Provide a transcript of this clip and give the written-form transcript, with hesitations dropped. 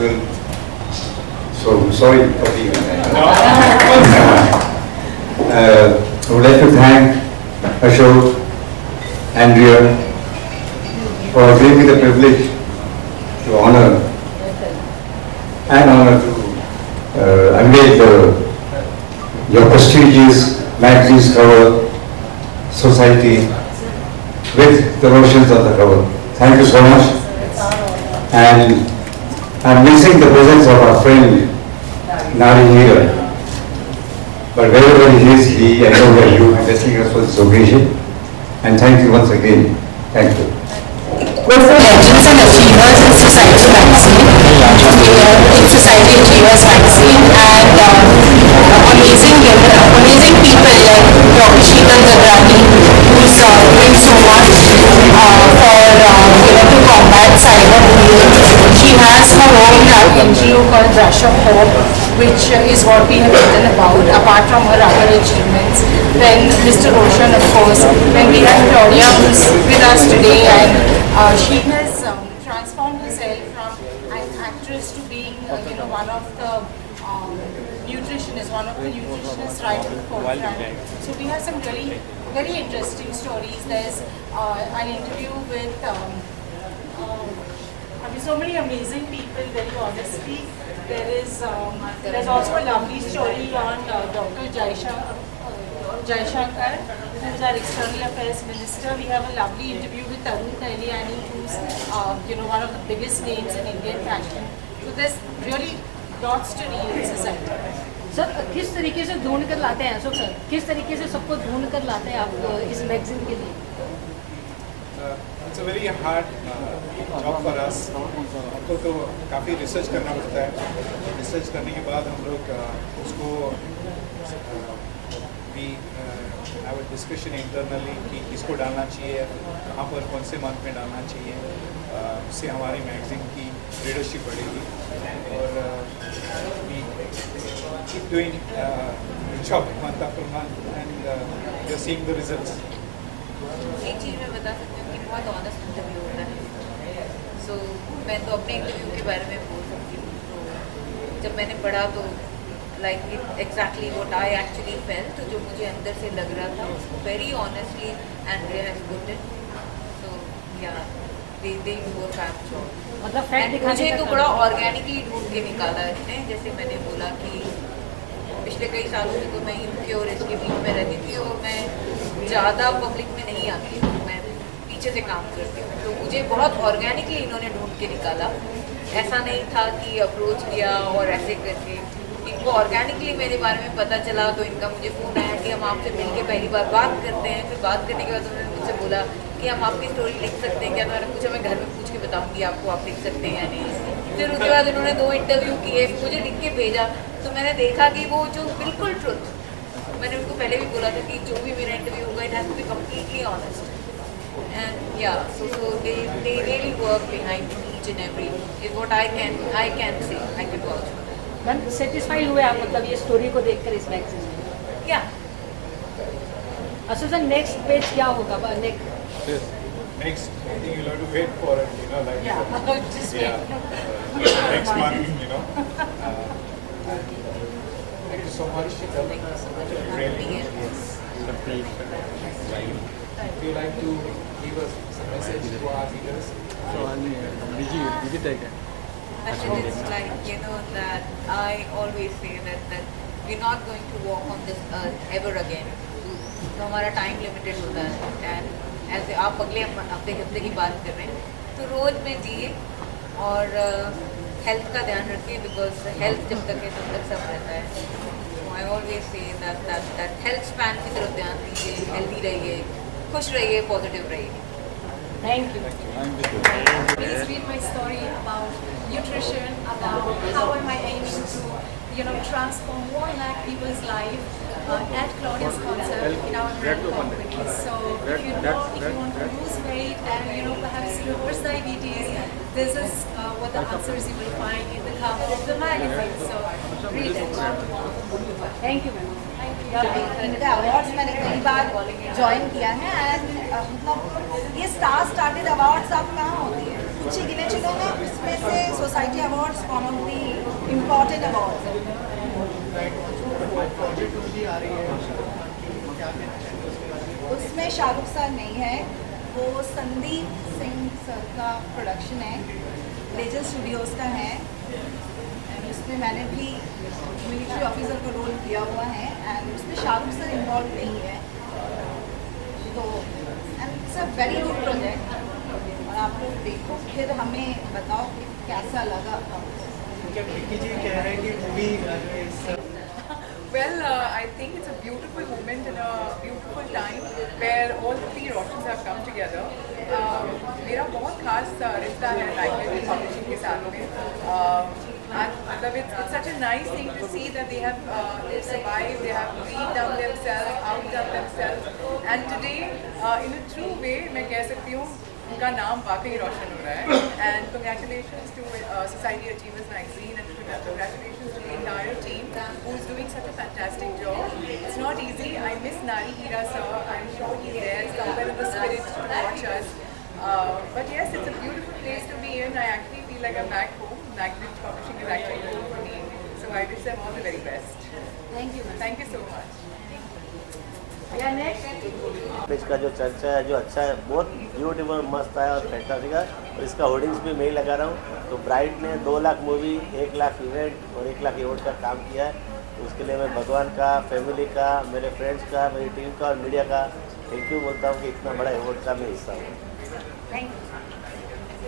punctual. So sorry for being late. I would like to thank Ashok, Andrea, for giving me the privilege to honor to unveil your prestigious magazine's cover, Society, with the versions of the cover. Thank you so much. And I'm missing the presence of our friend Nari here. But wherever he is, I know where you are blessing us for this occasion. And thank you once again. Thank you. With the Legends and Achievers in Society magazine, in Society Achievers magazine, and amazing people like Dr. Sheetal Gadrani, who's doing so much to combat cyberbullying. She has her own NGO called Rush of Hope, which is what we have written about, apart from her other achievements. Then Mr. Roshan, of course. Then we have Claudia, who's with us today, and she has transformed herself from an actress to being, one of the nutritionists, right at the forefront. So we have some really very interesting stories. There's an interview with so many amazing people, very honestly. There's also a lovely story on Dr. Jaishankar, who's our External Affairs Minister. We have a lovely interview with Tarun Tahiliani, who's one of the biggest names in Indian fashion. So there's really lots to read in society. Sir किस तरीके से ढूंढ कर लाते हैं अशोक सर, किस तरीके से सबको ढूंढ कर लाते हैं आप इस मैगजीन के लिए? It's a very hard job for us. हमको तो काफ़ी रिसर्च करना पड़ता है. रिसर्च करने के बाद हम लोग उसको भी have a discussion internally कि किसको डालना चाहिए, कहाँ पर कौन से मंथ में डालना चाहिए. उससे हमारी मैगजीन की रीडरशिप बढ़ेगी और keep doing job month after month and you're seeing the results. एक चीज़ मैं बता सकती हूँ कि बहुत ऑनेस्ट इंटरव्यू होता है. सो मैं तो अपने इंटरव्यू के बारे में बोल सकती हूँ. तो जब मैंने पढ़ा तो like it exactly what I actually felt, तो जो मुझे अंदर से लग रहा था उसको very honestly Andrea has put it. So yeah they do a fact job. मतलब फैक्ट मुझे तो बड़ा ऑर्गेनिकली ढूंढ के निकाला इसने. जैसे मैंने बोला कि पिछले कई सालों से तो मैं यूके और इसके बीच में रहती थी और मैं ज़्यादा पब्लिक में नहीं आती हूँ, मैं पीछे से काम करती हूँ. तो मुझे बहुत ऑर्गेनिकली इन्होंने ढूंढ के निकाला. ऐसा नहीं था कि अप्रोच किया और ऐसे करके. इनको ऑर्गेनिकली मेरे बारे में पता चला तो इनका मुझे फ़ोन आया कि हम आपसे मिल के पहली बार बात करते हैं. फिर बात करने के बाद उन्होंने मुझसे बोला कि हम आपकी स्टोरी लिख सकते हैं क्या. तो मैंने पूछा मैं घर में पूछ के बताऊँगी आपको, आप लिख सकते हैं या नहीं. फिर उसके बाद उन्होंने 2 इंटरव्यू किए, मुझे लिख के भेजा. तो मैंने देखा कि वो जो बिल्कुल ट्रुथ, मैंने उनको पहले भी बोला था कि जो भी मेरा इंटरव्यू होगा it has to be completely honest. And yeah so they really work behind each and every is what I can say I can vouch. Ma'am satisfy हुए आप मतलब ये स्टोरी को देखकर इस मैगजीन में? या अच्छा सर नेक्स्ट पेज क्या होगा? Next, I think you'll have to wait for it, like just next month, Thank you so much. Thank you so much for having me. Would you like to give us some message to our readers? Actually, it's like, that I always say that we're not going to walk on this earth ever again. तो हमारा time limited होता है. एंड ऐसे आप अगले हफ्ते की बात कर रहे हैं तो रोज़ में जिए और हेल्थ का ध्यान रखिए. बिकॉज हेल्थ जब तक है तब तक सब रहता है. I always say that health span की तरफ ध्यान दीजिए, हेल्दी रहिए, खुश रहिए, पॉजिटिव रहिए. Thank you. Please read my story about nutrition, about how am I aiming to, transform 1 lakh people's life at Claudia's concert in our brand company. So if you want to lose weight and perhaps reverse diabetes, this is what the answers you will find in the cover of the magazine. So read it. Thank you ma'am. इनका अवार्ड्स मैंने कई बार ज्वाइन किया है एंड मतलब ये star started awards आप कहाँ होती है? अच्छे गिने चुने ना, उसमें से society awards one of the important awards है। उसमें शाहरुख सर नहीं है, वो संदीप सिंह सर का प्रोडक्शन है, लेजेंड स्टूडियोज़ का है। उसमें मैंने भी मिलिट्री ऑफिसर का रोल किया हुआ है एंड उसमें शाहरुख सर इन्वॉल्व नहीं है, तो and it's a very good project. और आप लोग देखो फिर हमें बताओ कि कैसा लगा आपको। क्या विक्की जी कह रहे हैं कि movie Well, I think it's a beautiful moment and a beautiful time where all three Roshans have come together. मेरा बहुत खास रिश्ता है लाइब्रेरी पब्लिशिंग के साथ में। It's such a nice thing to see that they have survived, they have redone themselves, outdone themselves, and today, in a true way, मैं कह सकती हूँ उनका नाम वाकई रोशन हो रहा है। And congratulations to Society Achievers Magazine and congratulations to the entire team who is doing such a fantastic job. It's not easy. I miss Nari Hira sir. I'm sure he's there somewhere in the spirit to watch us. But yes, it's a beautiful place to be in. I actually feel like I'm back home. Magnet Publishing is actually home for me. So I wish them all the very best. Thank you. Thank you so much. Yeah, next. इसका जो चर्चा है, जो अच्छा है, बहुत ब्यूटीफुल मस्त है और फैंटास्टिक है। और इसका होर्डिंग्स भी मैं ही लगा रहा हूँ। तो ब्राइट ने 2 लाख मूवी, 1 लाख इवेंट और 1 लाख अवार्ड का काम किया है। तो उसके लिए मैं भगवान का, फैमिली का, मेरे फ्रेंड्स का, मेरी टीम का और मीडिया का थैंक यू बोलता हूँ कि इतना बड़ा अवार्ड का मैं हिस्सा हूँ। Thank you.